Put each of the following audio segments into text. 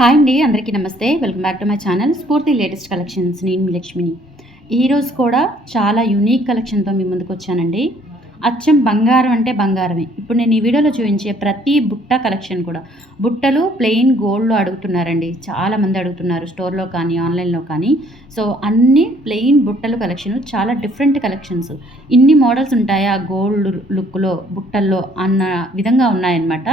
Hi అండి, అందరికీ నమస్తే. Welcome back to my channel స్ఫూర్తి లేటెస్ట్ కలెక్షన్స్. నేను మీ లక్ష్మిని. ఈరోజు కూడా చాలా యూనిక్ కలెక్షన్తో మీ ముందుకు వచ్చానండి. అచ్చం బంగారం అంటే బంగారమే. ఇప్పుడు నేను ఈ వీడియోలో చూపించే ప్రతి బుట్ట కలెక్షన్ కూడా బుట్టలు ప్లెయిన్ గోల్డ్లో అడుగుతున్నారండి. చాలామంది అడుగుతున్నారు, స్టోర్లో కానీ ఆన్లైన్లో కానీ. సో అన్ని ప్లెయిన్ బుట్టలు కలెక్షన్, చాలా డిఫరెంట్ కలెక్షన్స్. ఇన్ని మోడల్స్ ఉంటాయా గోల్డ్ లుక్లో బుట్టల్లో అన్న విధంగా ఉన్నాయన్నమాట.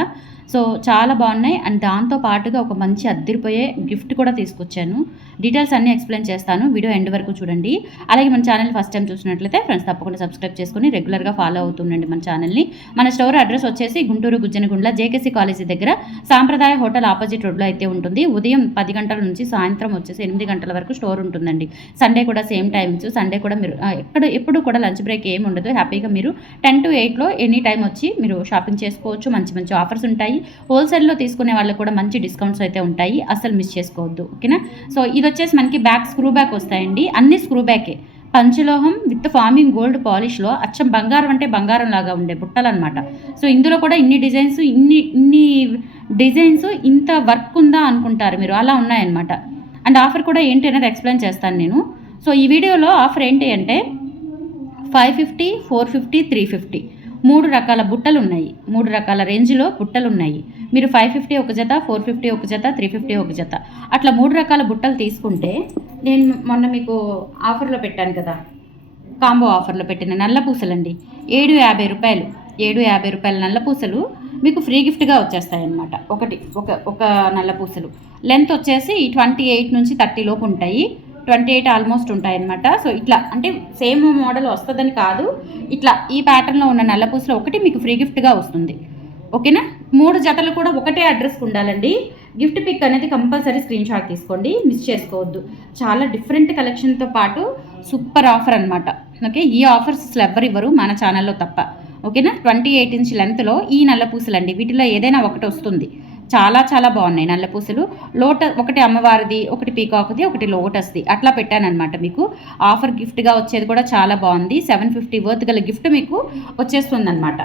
సో చాలా బాగున్నాయి. అండ్ దాంతో పాటుగా ఒక మంచి అద్దరిపోయే గిఫ్ట్ కూడా తీసుకొచ్చాను. డీటెయిల్స్ అన్నీ ఎక్స్ప్లెయిన్ చేస్తాను, వీడియో ఎండ్ వరకు చూడండి. అలాగే మన ఛానల్ ఫస్ట్ టైం చూసినట్లయితే ఫ్రెండ్స్ తప్పకుండా సబ్స్క్రైబ్ చేసుకుని రెగ్యులర్గా ఫాలో అవుతుండండి మన ఛానల్ని. మన స్టోర్ అడ్రస్ వచ్చేసి గుంటూరు గుజ్జనగుండ్ల జేకేసీ కాలేజీ దగ్గర సాంప్రదాయ హోటల్ ఆపోజిట్ రోడ్లో అయితే ఉంటుంది. ఉదయం 10 గంటల నుంచి సాయంత్రం వచ్చేసి 8 గంటల వరకు స్టోర్ ఉంటుందండి. సండే కూడా సేమ్ టైమ్స్. సండే కూడా మీరు ఎప్పుడు కూడా లంచ్ బ్రేక్ ఏమి ఉండదు. హ్యాపీగా మీరు 10 to 8లో ఎనీ టైం వచ్చి మీరు షాపింగ్ చేసుకోవచ్చు. మంచి మంచి ఆఫర్స్ ఉంటాయి. హోల్సేల్లో తీసుకునే వాళ్ళకి కూడా మంచి డిస్కౌంట్స్ అయితే ఉంటాయి. అసలు మిస్ చేసుకోవద్దు, ఓకేనా. సో ఇది వచ్చేసి మనకి బ్యాక్ స్క్రూ బ్యాక్ వస్తాయండి. అన్ని స్క్రూ బ్యాకే, పంచలోహం విత్ ఫార్మింగ్ గోల్డ్ పాలిష్లో అచ్చం బంగారం అంటే బంగారం లాగా ఉండే బుట్టలు అనమాట. సో ఇందులో కూడా ఇన్ని డిజైన్స్ ఇంత వర్క్ ఉందా అనుకుంటారు మీరు, అలా ఉన్నాయన్నమాట. అండ్ ఆఫర్ కూడా ఏంటి అనేది ఎక్స్ప్లెయిన్ చేస్తాను నేను. సో ఈ వీడియోలో ఆఫర్ ఏంటి అంటే 550, 450, 350 3 రకాల బుట్టలు ఉన్నాయి. 3 రకాల రేంజ్లో బుట్టలు ఉన్నాయి. మీరు 550 ఒక జత, 450 ఒక జత, 350 ఒక జత, అట్లా 3 రకాల బుట్టలు తీసుకుంటే నేను మొన్న మీకు ఆఫర్లో పెట్టాను కదా, కాంబో ఆఫర్లో పెట్టిన నల్ల పూసలండి. 750 రూపాయలు, 750 రూపాయల నల్ల పూసలు మీకు ఫ్రీ గిఫ్ట్గా వచ్చేస్తాయన్నమాట. ఒక నల్ల పూసలు లెంత్ వచ్చేసి 28 నుంచి 30 లోపు ఉంటాయి. 28 ఆల్మోస్ట్ ఉంటాయన్నమాట. సో ఇట్లా అంటే సేమ్ మోడల్ వస్తుందని కాదు, ఇట్లా ఈ ప్యాటర్న్లో ఉన్న నల్ల పూసలు ఒకటి మీకు ఫ్రీ గిఫ్ట్గా వస్తుంది, ఓకేనా. 3 జతలు కూడా ఒకటే అడ్రస్కి ఉండాలండి. గిఫ్ట్ పిక్ అనేది కంపల్సరీ స్క్రీన్ షాట్ తీసుకోండి, మిస్ చేసుకోవద్దు. చాలా డిఫరెంట్ కలెక్షన్తో పాటు సూపర్ ఆఫర్ అనమాట, ఓకే. ఈ ఆఫర్స్ అసలు ఎవ్వరు ఇవ్వరు మన ఛానల్లో తప్ప, ఓకేనా. 28 ఇంచ్ లెంత్లో ఈ నల్ల పూసలు అండి. వీటిలో ఏదైనా ఒకటి వస్తుంది. చాలా చాలా బాగున్నాయి నల్ల పూసలు. ఒకటి అమ్మవారిది, ఒకటి పీకాక్ది, ఒకటి లోటస్ది, అట్లా పెట్టానమాట మీకు. ఆఫర్ గిఫ్ట్గా వచ్చేది కూడా చాలా బాగుంది. 750 వర్త్ గల గిఫ్ట్ మీకు వచ్చేస్తుంది అనమాట.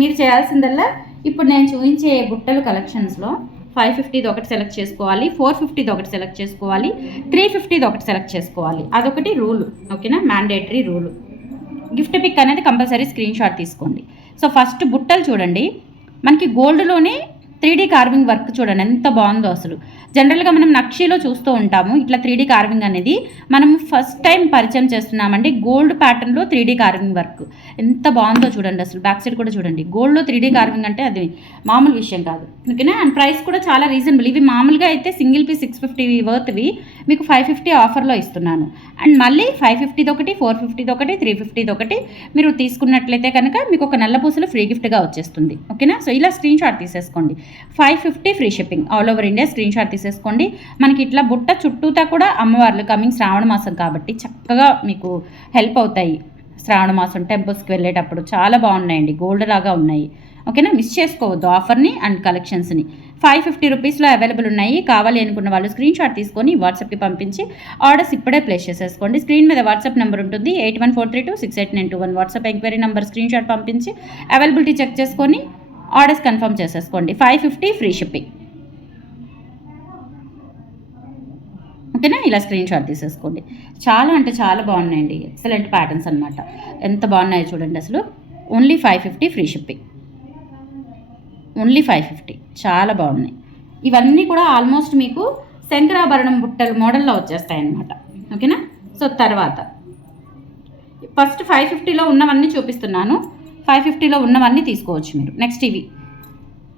మీరు చేయాల్సిందల్లా ఇప్పుడు నేను చూపించే బుట్టలు కలెక్షన్స్లో 550ది ఒకటి సెలెక్ట్ చేసుకోవాలి, 450ది ఒకటి సెలెక్ట్ చేసుకోవాలి, 350ది ఒకటి సెలెక్ట్ చేసుకోవాలి. అదొకటి రూల్, ఓకేనా, మ్యాండేటరీ రూల్. గిఫ్ట్ పిక్ అనేది కంపల్సరీ స్క్రీన్ షాట్ తీసుకోండి. సో ఫస్ట్ బుట్టలు చూడండి, మనకి గోల్డ్లోనే 3D కార్వింగ్ వర్క్ చూడండి ఎంత బాగుందో. అసలు జనరల్గా మనం నక్షీలో చూస్తూ ఉంటాము, ఇట్లా 3D కార్వింగ్ అనేది మనం ఫస్ట్ టైం పరిచయం చేస్తున్నామండి. గోల్డ్ ప్యాటర్న్లో 3D కార్వింగ్ వర్క్ ఎంత బాగుందో చూడండి. అసలు బ్యాక్ సైడ్ కూడా చూడండి. గోల్డ్లో 3D కార్వింగ్ అంటే అది మామూలు విషయం కాదు, ఓకేనా. అండ్ ప్రైస్ కూడా చాలా రీజనబుల్. ఇవి మామూలుగా అయితే సింగిల్ పీస్ 650 వర్త్వి మీకు 550 ఆఫర్లో ఇస్తున్నాను. అండ్ మళ్ళీ 550ది ఒకటి, 450ది ఒకటి, 350ది ఒకటి మీరు తీసుకున్నట్లయితే కనుక మీకు ఒక నల్ల పూసలు ఫ్రీ గిఫ్ట్గా వచ్చేస్తుంది, ఓకేనా. సో ఇలా స్క్రీన్ షాట్ తీసేసుకోండి. 550 free shipping all over India. Screen shot తీసేసుకోండి. మనకి ఇట్లా బుట్ట చుట్టూతా కూడా అమ్మవార్లు కమింగ్ శ్రావణ మాసం కాబట్టి చక్కగా మీకు హెల్ప్ అవుతాయి. శ్రావణ మాసం టెంపుల్స్కి వెళ్ళేటప్పుడు చాలా బాగున్నాయండి, గోల్డ్ లాగా ఉన్నాయి, ఓకేనా. మిస్ చేసుకోవద్దు ఆఫర్ని అండ్ కలెక్షన్స్ని. 550 రూపీస్లో అవైలబుల్ ఉన్నాయి. కావాలి అనుకున్న వాళ్ళు స్క్రీన్ షాట్ తీసుకొని వాట్సాప్కి పంపించి ఆర్డర్స్ ఇప్పుడే ప్లేస్ చేసేసుకోండి. స్క్రీన్ మీద వాట్సాప్ నెంబర్ ఉంటుంది, 8143268921. WhatsApp enquiry number screen shot పంపించి అవైలబిలిటీ చెక్ చేసుకొని ఆర్డర్స్ కన్ఫర్మ్ చేసేసుకోండి. 550 ఫ్రీ షిప్పింగ్, ఓకేనా. ఇలా స్క్రీన్ షాట్ తీసేసుకోండి. చాలా అంటే చాలా బాగున్నాయండి, ఎక్సలెంట్ ప్యాటర్న్స్ అనమాట. ఎంత బాగున్నాయో చూడండి అసలు. Only 550 free shipping, only 550. చాలా బాగున్నాయి. ఇవన్నీ కూడా ఆల్మోస్ట్ మీకు శంకరాభరణం బుట్టలు మోడల్లో వచ్చేస్తాయి అన్నమాట, ఓకేనా. సో తర్వాత ఫస్ట్ 550లో ఉన్నవన్నీ చూపిస్తున్నాను. 550లో ఉన్నవన్నీ తీసుకోవచ్చు మీరు. నెక్స్ట్ ఇవి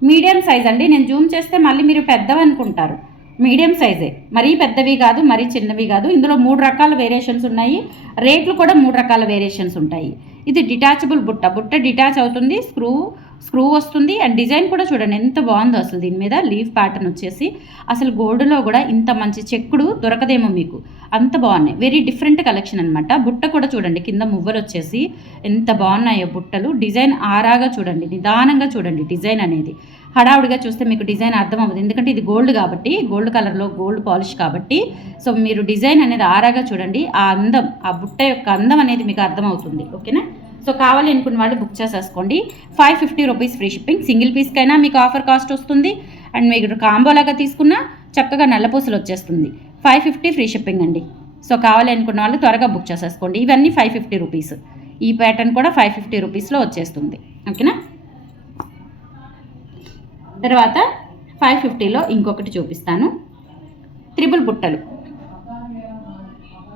మీడియం సైజ్ అండి. నేను జూమ్ చేస్తే మళ్ళీ మీరు పెద్దవి అనుకుంటారు, మీడియం సైజే, మరీ పెద్దవి కాదు మరీ చిన్నవి కాదు. ఇందులో 3 రకాల వేరియేషన్స్ ఉన్నాయి. రేట్లు కూడా 3 రకాల వేరియేషన్స్ ఉంటాయి. ఇది డిటాచబుల్ బుట్ట డిటాచ్ అవుతుంది, స్క్రూ వస్తుంది. అండ్ డిజైన్ కూడా చూడండి ఎంత బాగుందో అసలు. దీని మీద లీఫ్ ప్యాటర్న్ వచ్చేసి అసలు గోల్డ్లో కూడా ఇంత మంచి చెక్కుడు దొరకదేమో మీకు, అంత బాగున్నాయి. వెరీ డిఫరెంట్ కలెక్షన్ అనమాట. బుట్ట కూడా చూడండి, కింద మువ్వలు వచ్చేసి ఎంత బాగున్నాయో బుట్టలు. డిజైన్ ఆరాగా చూడండి, నిదానంగా చూడండి. డిజైన్ అనేది హడావుడిగా చూస్తే మీకు డిజైన్ అర్థం అవ్వదు, ఎందుకంటే ఇది గోల్డ్ కాబట్టి, గోల్డ్ కలర్లో గోల్డ్ పాలిష్ కాబట్టి. సో మీరు డిజైన్ అనేది ఆరాగా చూడండి. ఆ అందం, ఆ బుట్ట యొక్క అందం అనేది మీకు అర్థమవుతుంది, ఓకేనా. సో కావాలి అనుకున్న వాళ్ళు బుక్ చేసేసుకోండి. 550 రూపీస్ ఫ్రీ షిప్పింగ్. సింగిల్ పీస్కైనా మీకు ఆఫర్ కాస్ట్ వస్తుంది. అండ్ మీకు కాంబోలాగా తీసుకున్న చక్కగా నల్లపూసలు వచ్చేస్తుంది. 550 ఫ్రీ షిప్పింగ్ అండి. సో కావాలి అనుకున్న వాళ్ళు త్వరగా బుక్ చేసేసుకోండి. ఇవన్నీ 550 రూపీస్. ఈ ప్యాటర్న్ కూడా 550 రూపీస్లో వచ్చేస్తుంది. ఓకేనా. తర్వాత 550లో ఇంకొకటి చూపిస్తాను. త్రిబుల్ బుట్టలు.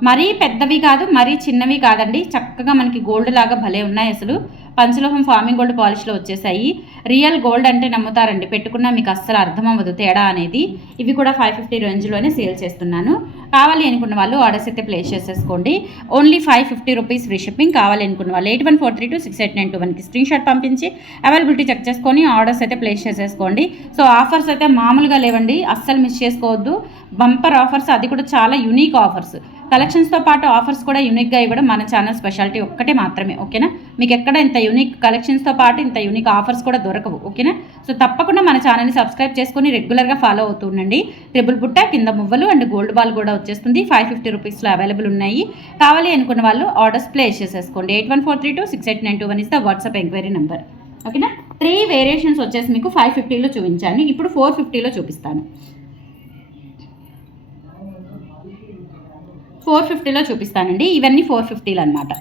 మరీ పెద్దవి కాదు, మరీ చిన్నవి కాదండి. చక్కగా మనకి గోల్డ్ లాగా భలే ఉన్నాయి. అసలు పంచలోహం ఫార్మింగ్ గోల్డ్ పాలిష్లో వచ్చేసాయి. రియల్ గోల్డ్ అంటే నమ్ముతారండి, పెట్టుకున్నా మీకు అస్సలు అర్థం అవ్వదు తేడా అనేది. ఇవి కూడా 550 రేంజ్లోనే సేల్ చేస్తున్నాను. కావాలి అనుకున్న వాళ్ళు ఆర్డర్స్ అయితే ప్లేస్ చేసేసుకోండి. Only 550 rupees free shipping. కావాలి అనుకున్న వాళ్ళు 8143268921కి స్క్రీన్ షాట్ పంపించి అవైలబిలిటీ చెక్ చేసుకొని ఆర్డర్స్ అయితే ప్లేస్ చేసేసుకోండి. సో ఆఫర్స్ అయితే మామూలుగా లేవండి, అస్సలు మిస్ చేసుకోవద్దు. బంపర్ ఆఫర్స్, అది కూడా చాలా యూనిక్ ఆఫర్స్. కలెక్షన్స్తో పాటు ఆఫర్స్ కూడా యూనిక్గా ఇవ్వడం మన ఛానల్ స్పెషాలిటీ ఒక్కటే మాత్రమే. ఓకేనా. మీకు ఎక్కడ ఇంత యూనిక్ కలెక్షన్స్తో పాటు ఇంత యూనిక్ ఆఫర్స్ కూడా దొరకవు. ఓకేనా. సో తప్పకుండా మన ఛానల్ని సబ్స్క్రైబ్ చేసుకొని రెగ్యులర్గా ఫాలో అవుతూ ఉండండి. ట్రిబుల్ బుట్ట, కింద మువ్వలు అండ్ గోల్డ్ బాల్ కూడా వచ్చేస్తుంది. 550 రూపీస్లో అవైలబుల్ ఉన్నాయి. కావాలి అనుకున్న వాళ్ళు ఆర్డర్స్ ప్లేస్ చేసేసుకోండి. 8143268921 is the WhatsApp enquiry number. ఓకేనా. 3 వేరియేషన్స్ వచ్చేసి మీకు 550లో చూపించాను. ఇప్పుడు 450లో చూపిస్తాను. 450లో చూపిస్తానండి. ఇవన్నీ 450లో అనమాట.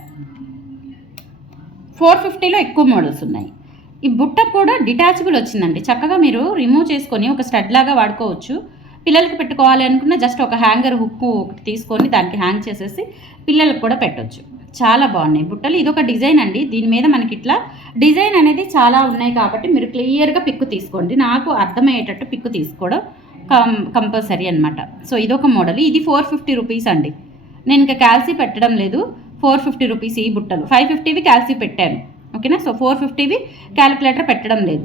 450లో ఎక్కువ మోడల్స్ ఉన్నాయి. ఈ బుట్ట కూడా డిటాచబుల్ వచ్చిందండి. చక్కగా మీరు రిమూవ్ చేసుకొని ఒక స్టడ్ లాగా వాడుకోవచ్చు. పిల్లలకి పెట్టుకోవాలి అనుకున్న జస్ట్ ఒక హ్యాంగర్ హుక్కు ఒకటి తీసుకొని దానికి హ్యాంగ్ చేసేసి పిల్లలకు కూడా పెట్టవచ్చు. చాలా బాగున్నాయి బుట్టలు. ఇదొక డిజైన్ అండి. దీని మీద మనకి ఇట్లా డిజైన్ అనేది చాలా ఉన్నాయి కాబట్టి మీరు క్లియర్గా పిక్కు తీసుకోండి. నాకు అర్థమయ్యేటట్టు పిక్కు తీసుకోవడం కంపల్సరీ అనమాట. సో ఇదొక మోడల్. ఇది 450 రూపీస్ అండి. నేను ఇంకా క్యాల్సీ పెట్టడం లేదు. 450 రూపీస్ ఈ బుట్టలు. 550వి క్యాల్సీ పెట్టాను. ఓకేనా. సో 450వి క్యాలిక్యులేటర్ పెట్టడం లేదు.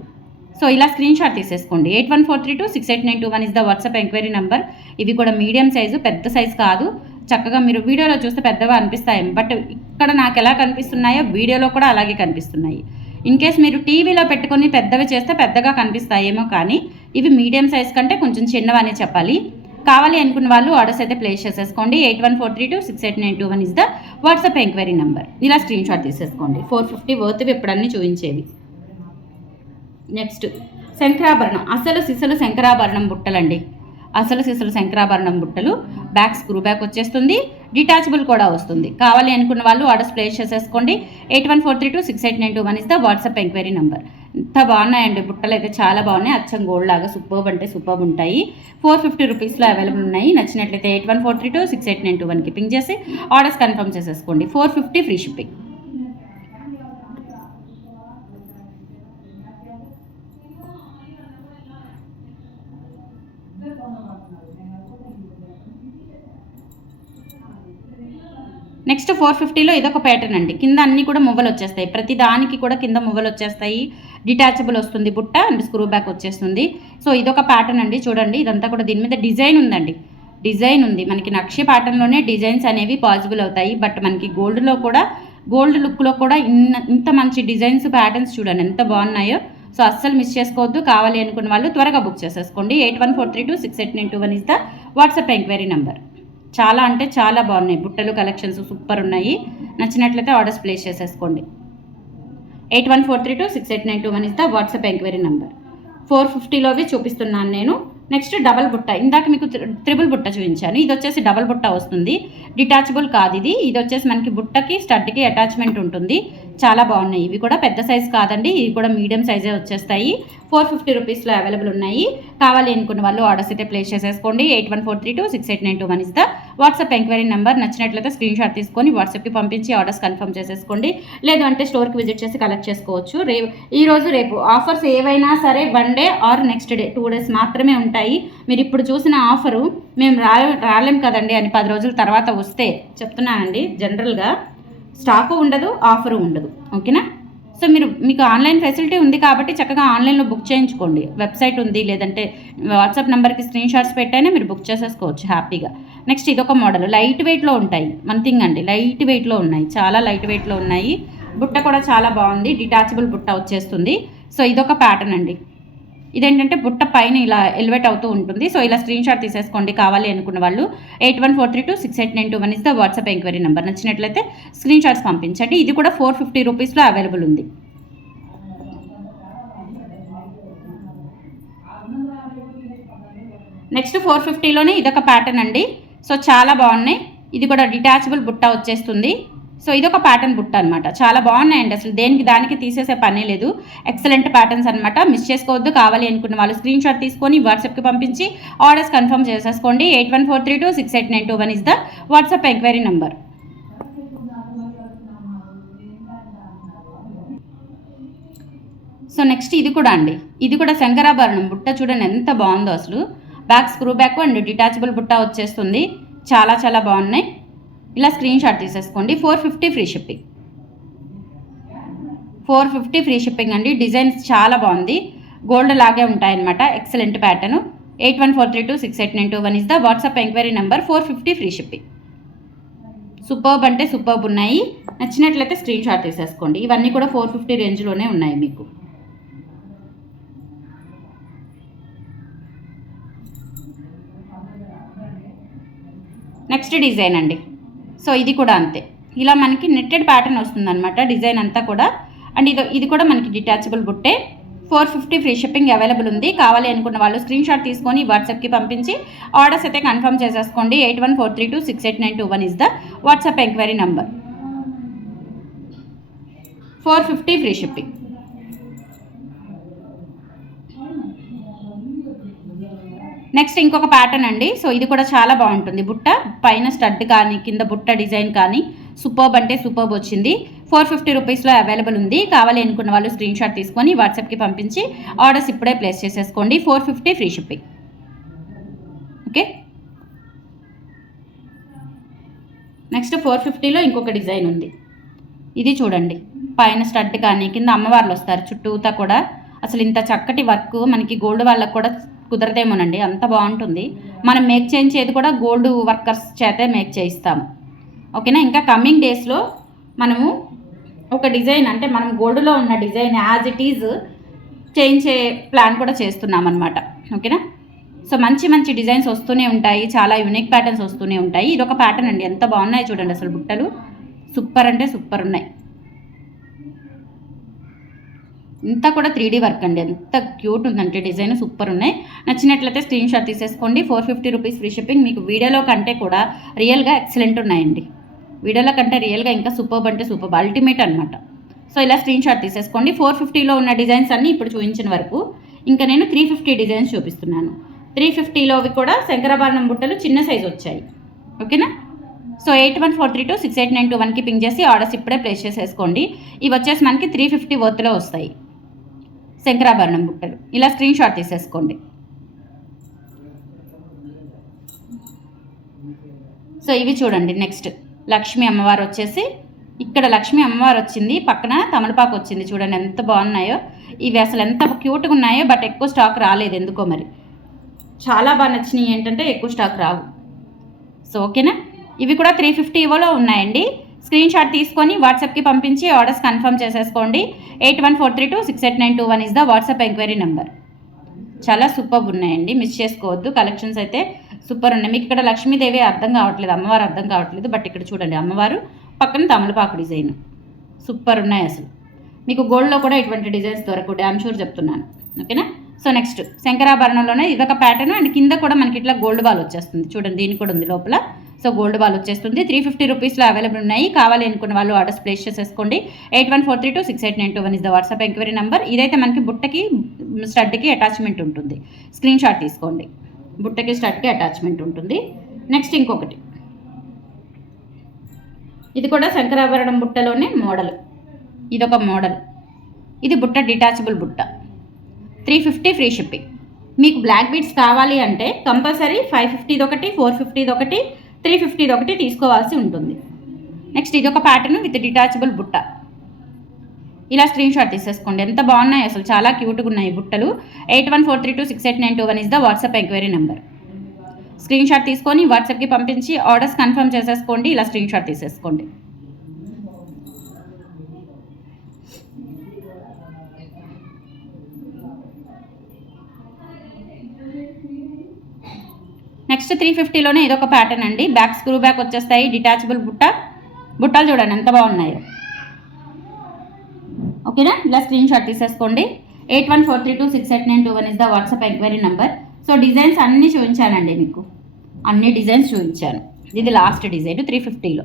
సో ఇలా స్క్రీన్ షాట్ తీసేసుకోండి. 8143268921 is the WhatsApp enquiry number. ఇవి కూడా మీడియం సైజు, పెద్ద సైజు కాదు. చక్కగా మీరు వీడియోలో చూస్తే పెద్దగా అనిపిస్తాయి, బట్ ఇక్కడ నాకు ఎలా కనిపిస్తున్నాయో వీడియోలో కూడా అలాగే కనిపిస్తున్నాయి. ఇన్ కేస్ మీరు టీవీలో పెట్టుకొని పెద్దవి చేస్తే పెద్దగా కనిపిస్తాయేమో, కానీ ఇవి మీడియం సైజ్ కంటే కొంచెం చిన్నవనే చెప్పాలి. కావాలి అనుకున్న వాళ్ళు ఆర్డర్స్ అయితే ప్లేస్ చేసేసుకోండి. 8143268921 is the WhatsApp enquiry number. ఇలా స్క్రీన్ షాట్ తీసేసుకోండి. 450 వర్త్వి ఎప్పుడన్నీ చూపించేవి. నెక్స్ట్ శంకరాభరణం. అసలు సిసలు శంకరాభరణం బుట్టలండి. అసలు సిసలు శంకరాభరణం బుట్టలు. బ్యాక్ స్క్రూ బ్యాక్ వచ్చేస్తుంది, డిటాచబుల్ కూడా వస్తుంది. కావాలి అనుకున్న వాళ్ళు ఆర్డర్స్ ప్లేస్ చేసేసుకోండి. 8143268921 is the WhatsApp enquiry number. ఇంత బాగున్నాయండి బుట్టలు అయితే, చాలా బాగున్నాయి. అచ్చం గోల్డ్ లాగా సూపర్బ్ అంటే సూపర్బ్ ఉంటాయి. 450 రూపీస్లో అవైలబుల్ ఉన్నాయి. నచ్చినట్లయితే 8143268921కి పింక్ చేసి ఆర్డర్స్ కన్ఫర్మ్ చేసేసుకోండి. 450 ఫ్రీ షిప్పింగ్. నెక్స్ట్ 450లో ఇదొక ప్యాటర్న్ అండి. కింద అన్నీ కూడా మువ్వలు వచ్చేస్తాయి. ప్రతి దానికి కూడా కింద మువ్వలు వచ్చేస్తాయి. డిటాచబుల్ వస్తుంది బుట్ట అండ్ స్క్రూ బ్యాక్ వచ్చేస్తుంది. సో ఇదొక ప్యాటర్న్ అండి. చూడండి, ఇదంతా కూడా దీని మీద డిజైన్ ఉందండి. డిజైన్ ఉంది. మనకి నక్షి ప్యాటర్న్లోనే డిజైన్స్ అనేవి పాసిబుల్ అవుతాయి. బట్ మనకి గోల్డ్లో కూడా, గోల్డ్ లుక్లో కూడా ఇంత మంచి డిజైన్స్ ప్యాటర్న్స్ చూడండి ఎంత బాగున్నాయో. సో అస్సలు మిస్ చేసుకోవద్దు. కావాలి అనుకున్న వాళ్ళు త్వరగా బుక్ చేసేసుకోండి. 8143268921 is the WhatsApp enquiry number. చాలా అంటే చాలా బాగున్నాయి బుట్టలు. కలెక్షన్స్ సూపర్ ఉన్నాయి. నచ్చినట్లయితే ఆర్డర్స్ ప్లేస్ చేసేసుకోండి. 8143268921 is the WhatsApp enquiry number. 450లోవి చూపిస్తున్నాను నేను. నెక్స్ట్ డబల్ బుట్ట. ఇందాక మీకు త్రిబుల్ బుట్ట చూపించాను. ఇది వచ్చేసి డబల్ బుట్ట వస్తుంది. డిటాచబుల్ కాదు ఇది. ఇది వచ్చేసి మనకి బుట్టకి స్టడ్కి అటాచ్మెంట్ ఉంటుంది. చాలా బాగున్నాయి. ఇవి కూడా పెద్ద సైజ్ కాదండి, ఇవి కూడా మీడియం సైజే వచ్చేస్తాయి. 450 రూపీస్లో అవైలబుల్ ఉన్నాయి. కావాలి అనుకున్న వాళ్ళు ఆర్డర్స్ అయితే ప్లేస్ చేసేసుకోండి. 8143268921 is the WhatsApp enquiry number. నచ్చినట్లయితే స్క్రీన్ షాట్ తీసుకొని వాట్సాప్కి పంపించి ఆర్డర్స్ కన్ఫర్మ్ చేసేసుకోండి. లేదు అంటే స్టోర్కి విజిట్ చేసి కలెక్ట్ చేసుకోవచ్చు. ఈరోజు రేపు ఆఫర్స్ ఏవైనా సరే 1 day or next day 2 days మాత్రమే ఉంటాయి. మీరు ఇప్పుడు చూసిన ఆఫరు మేము రాలేం కదండి అని 10 రోజుల తర్వాత వస్తే చెప్తున్నానండి. జనరల్గా స్టాకు ఉండదు, ఆఫరు ఉండదు. ఓకేనా. సో మీకు ఆన్లైన్ ఫెసిలిటీ ఉంది కాబట్టి చక్కగా ఆన్లైన్లో బుక్ చేయించుకోండి. వెబ్సైట్ ఉంది, లేదంటే వాట్సాప్ నెంబర్కి స్క్రీన్ షాట్స్ పెట్టైనా మీరు బుక్ చేసేసుకోవచ్చు హ్యాపీగా. నెక్స్ట్ ఇదొక మోడల్. లైట్ వెయిట్లో ఉంటాయి. వన్ థింగ్ అండి, లైట్ వెయిట్లో ఉన్నాయి. చాలా లైట్ వెయిట్లో ఉన్నాయి. బుట్ట కూడా చాలా బాగుంది. డిటాచబుల్ బుట్ట వచ్చేస్తుంది. సో ఇదొక ప్యాటర్న్ అండి. ఇదేంటంటే బుట్ట పైన ఇలా ఎలివేట్ అవుతూ ఉంటుంది. సో ఇలా స్క్రీన్ షాట్ తీసేసుకోండి కావాలి అనుకున్న వాళ్ళు. 8143268921 is the WhatsApp enquiry number. నచ్చినట్లయితే స్క్రీన్ షాట్స్ పంపించండి. ఇది కూడా 450 రూపీస్లో అవైలబుల్ ఉంది. నెక్స్ట్ 450లోనే ఇదొక ప్యాటర్న్ అండి. సో చాలా బాగున్నాయి. ఇది కూడా డిటాచబుల్ బుట్ట వచ్చేస్తుంది. సో ఇదొక ప్యాటర్న్ బుట్ట అనమాట. చాలా బాగున్నాయండి, అసలు దేనికి దానికి తీసేసే పని లేదు. ఎక్సలెంట్ ప్యాటర్న్స్ అనమాట. మిస్ చేసుకోవద్దు. కావాలి అనుకున్న వాళ్ళు స్క్రీన్ షాట్ తీసుకొని వాట్సాప్కి పంపించి ఆర్డర్స్ కన్ఫర్మ్ చేసేసుకోండి. 8143268921 is the WhatsApp enquiry number. So next ఇది కూడా అండి, ఇది కూడా శంకరాభరణం బుట్ట. చూడండి ఎంత బాగుందో అసలు. Back screw back and detachable బుట్ట వచ్చేస్తుంది. చాలా చాలా బాగున్నాయి. ఇలా స్క్రీన్ షాట్ తీసేసుకోండి. 450 ఫ్రీ షిప్పింగ్. 450 ఫ్రీ షిప్పింగ్ అండి. డిజైన్స్ చాలా బాగుంది. గోల్డ్ లాగే ఉంటాయన్నమాట. Excellent pattern. 8143268921 is the WhatsApp enquiry number. 450 free shipping. Superb అంటే సూపర్బ్ ఉన్నాయి. నచ్చినట్లయితే స్క్రీన్ షాట్ తీసేసుకోండి. ఇవన్నీ కూడా 450 రేంజ్లోనే ఉన్నాయి మీకు. నెక్స్ట్ డిజైన్ అండి. సో ఇది కూడా అంతే. ఇలా మనకి నెట్టెడ్ ప్యాటర్న్ వస్తుందన్నమాట డిజైన్ అంతా కూడా. అండ్ ఇది కూడా మనకి డిటాచబుల్ బుట్టే. 450 ఫ్రీ షిప్పింగ్ అవైలబుల్ ఉంది. కావాలి అనుకున్న వాళ్ళు స్క్రీన్ షాట్ తీసుకొని వాట్సాప్కి పంపించి ఆర్డర్స్ అయితే కన్ఫర్మ్ చేసేసుకోండి. 8143268921 is the WhatsApp enquiry number. 450 free shipping. Next ఇంకొక ప్యాటర్న్ అండి. సో ఇది కూడా చాలా బాగుంటుంది. బుట్ట పైన స్టడ్ కానీ కింద బుట్ట డిజైన్ కానీ సూపర్బ్ అంటే సూపర్బ్ వచ్చింది. 450 రూపీస్లో అవైలబుల్ ఉంది. కావాలి అనుకున్న వాళ్ళు స్క్రీన్ షాట్ తీసుకొని వాట్సాప్కి పంపించి ఆర్డర్స్ ఇప్పుడే ప్లేస్ చేసేసుకోండి. 450 ఫ్రీ షిప్పింగ్. ఓకే. నెక్స్ట్ 450లో ఇంకొక డిజైన్ ఉంది. ఇది చూడండి, పైన స్టడ్ కానీ కింద అమ్మవార్లు వస్తారు చుట్టూతా కూడా. అసలు ఇంత చక్కటి వర్క్ మనకి గోల్డ్ వాళ్ళకు కూడా కుదరదేమోనండి, అంత బాగుంటుంది. మనం మేక్ చేయించేది కూడా గోల్డ్ వర్కర్స్ చేతే మేక్ చేయిస్తాము. ఓకేనా. ఇంకా కమింగ్ డేస్లో మనము ఒక డిజైన్ అంటే మనం గోల్డ్లో ఉన్న డిజైన్ యాజ్ ఇట్ ఈజ్ చేయించే ప్లాన్ కూడా చేస్తున్నాం అనమాట. ఓకేనా. సో మంచి మంచి డిజైన్స్ వస్తూనే ఉంటాయి. చాలా యూనిక్ ప్యాటర్న్స్ వస్తూనే ఉంటాయి. ఇది ఒక ప్యాటర్న్ అండి. ఎంత బాగున్నాయి చూడండి అసలు బుట్టలు. సూపర్ అంటే సూపర్ ఉన్నాయి. ఇంత కూడా 3D వర్క్ అండి. ఎంత క్యూట్ ఉందంటే డిజైన్ సూపర్ ఉన్నాయి. నచ్చినట్లయితే స్క్రీన్ షాట్ తీసేసుకోండి. 450 రూపీస్ ఫ్రీ షిప్పింగ్. మీకు వీడియోలో కంటే కూడా రియల్గా ఎక్సలెంట్ ఉన్నాయండి. వీడియోలో కంటే రియల్గా ఇంకా సూపర్బ్ అంటే సూపర్బ్ అల్టిమేట్ అనమాట. సో ఇలా స్క్రీన్ షాట్ తీసేసుకోండి. 450లో ఉన్న డిజైన్స్ అన్నీ ఇప్పుడు చూపించిన వరకు ఇంకా నేను 350 డిజైన్స్ చూపిస్తున్నాను. 350లోవి కూడా శంకరాభరణం బుట్టలు చిన్న సైజు వచ్చాయి. ఓకేనా. సో 8143268921కి పింగ్ చేసి ఆర్డర్స్ ఇప్పుడే ప్లేస్ చేసేసుకోండి. ఇవి వచ్చేసి మనకి 350 వర్త్లో వస్తాయి శంకరాభరణం బుట్టలు. ఇలా స్క్రీన్ షాట్ తీసేసుకోండి. సో ఇవి చూడండి. నెక్స్ట్ లక్ష్మీ అమ్మవారు వచ్చేసి ఇక్కడ లక్ష్మీ అమ్మవారు వచ్చింది, పక్కన తమలపాకు వచ్చింది. చూడండి ఎంత బాగున్నాయో ఇవి. అసలు ఎంత క్యూట్గా ఉన్నాయో. బట్ ఎక్కువ స్టాక్ రాలేదు ఎందుకో మరి. చాలా బాగా నచ్చినాయి. ఏంటంటే ఎక్కువ స్టాక్ రావు. సో ఓకేనా. ఇవి కూడా 350లో ఉన్నాయండి. స్క్రీన్ షాట్ తీసుకొని వాట్సాప్కి పంపించి ఆర్డర్స్ కన్ఫర్మ్ చేసేసుకోండి. 8143268921 is the WhatsApp enquiry number. చాలా సూపర్ ఉన్నాయండి, మిస్ చేసుకోవద్దు. కలెక్షన్స్ అయితే సూపర్ ఉన్నాయి. మీకు ఇక్కడ లక్ష్మీదేవి అర్థం కావట్లేదు, అమ్మవారు అర్థం కావట్లేదు. బట్ ఇక్కడ చూడండి అమ్మవారు, పక్కన తమలపాకు డిజైన్ సూపర్ ఉన్నాయి అసలు. మీకు గోల్డ్లో కూడా ఇటువంటి డిజైన్స్ దొరకవు, డ్యామ్ షూర్ చెప్తున్నాను. ఓకేనా. సో నెక్స్ట్ శంకరాభరణంలోనే ఇదొక ప్యాటర్న్. అండ్ కింద కూడా మనకి ఇట్లా గోల్డ్ బాల్ వచ్చేస్తుంది. చూడండి దీనికి కూడా ఉంది లోపల. సో గోల్డ్ బాల్ వచ్చేస్తుంది. 350 రూపీస్లో అవైలబుల్ ఉన్నాయి. కావాలి అనుకున్న వాళ్ళు ఆర్డర్స్ ప్లేస్ చేసేసుకోండి. 8143268921 is the WhatsApp enquiry number. ఇదైతే మనకి బుట్టకి స్టడ్కి అటాచ్మెంట్ ఉంటుంది. స్క్రీన్ షాట్ తీసుకోండి. బుట్టకి స్టడ్కి అటాచ్మెంట్ ఉంటుంది. నెక్స్ట్ ఇంకొకటి, ఇది కూడా శంకరాభరణం బుట్టలోనే మోడల్. ఇదొక మోడల్. ఇది బుట్ట డిటాచబుల్ బుట్ట. 350 ఫ్రీ షిప్పింగ్. మీకు బ్లాక్ బీడ్స్ కావాలి అంటే కంపల్సరీ 550 ఒకటి, 450 ఒకటి, 350 ఒకటి తీసుకోవాల్సి ఉంటుంది. నెక్స్ట్ ఇది ఒక ప్యాటర్న్ విత్ డిటాచబుల్ బుట్ట. ఇలా స్క్రీన్ షాట్ తీసేసుకోండి. ఎంత బాగున్నాయి అసలు, చాలా క్యూట్గా ఉన్నాయి బుట్టలు. 8143268921 is the WhatsApp enquiry number. Screen shot తీసుకొని వాట్సాప్కి పంపించి ఆర్డర్స్ కన్ఫర్మ్ చేసేసుకోండి. ఇలా స్క్రీన్ షాట్ తీసేసుకోండి. నెక్స్ట్ 350లోనే ఇదొక ప్యాటర్న్ అండి. బ్యాక్ స్క్రూ బ్యాక్ వచ్చేస్తాయి. డిటాచబుల్ బుట్టలు చూడండి ఎంత బాగున్నాయో. ఓకేనా. ఇలా స్క్రీన్ షాట్ తీసేసుకోండి. 8143268921 is the WhatsApp enquiry number. So designs అన్నీ చూపించానండి మీకు, అన్ని డిజైన్స్ చూపించాను. ఇది లాస్ట్ డిజైన్ 350లో.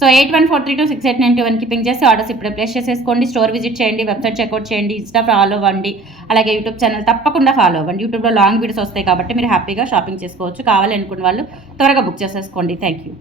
సో 8143268921కి పింక్ చేసి ఆర్డర్స్ ఇప్పుడే ప్లేస్ చేసేసుకోండి. స్టోర్ విజిట్ చేయండి, వెబ్సైట్ చెక్అవుట్ చేయండి, ఇన్స్టా ఫాలో అవ్వండి, అలాగే యూట్యూబ్ ఛానల్ తప్పకుండా ఫాలో అవ్వండి. యూట్యూబ్లో లాంగ్ వీడియోస్ వస్తాయి కాబట్టి మీరు హ్యాపీగా షాపింగ్ చేసుకోవచ్చు. కావాలనుకున్న వాళ్ళు త్వరగా బుక్ చేసేసుకోండి. Thank you.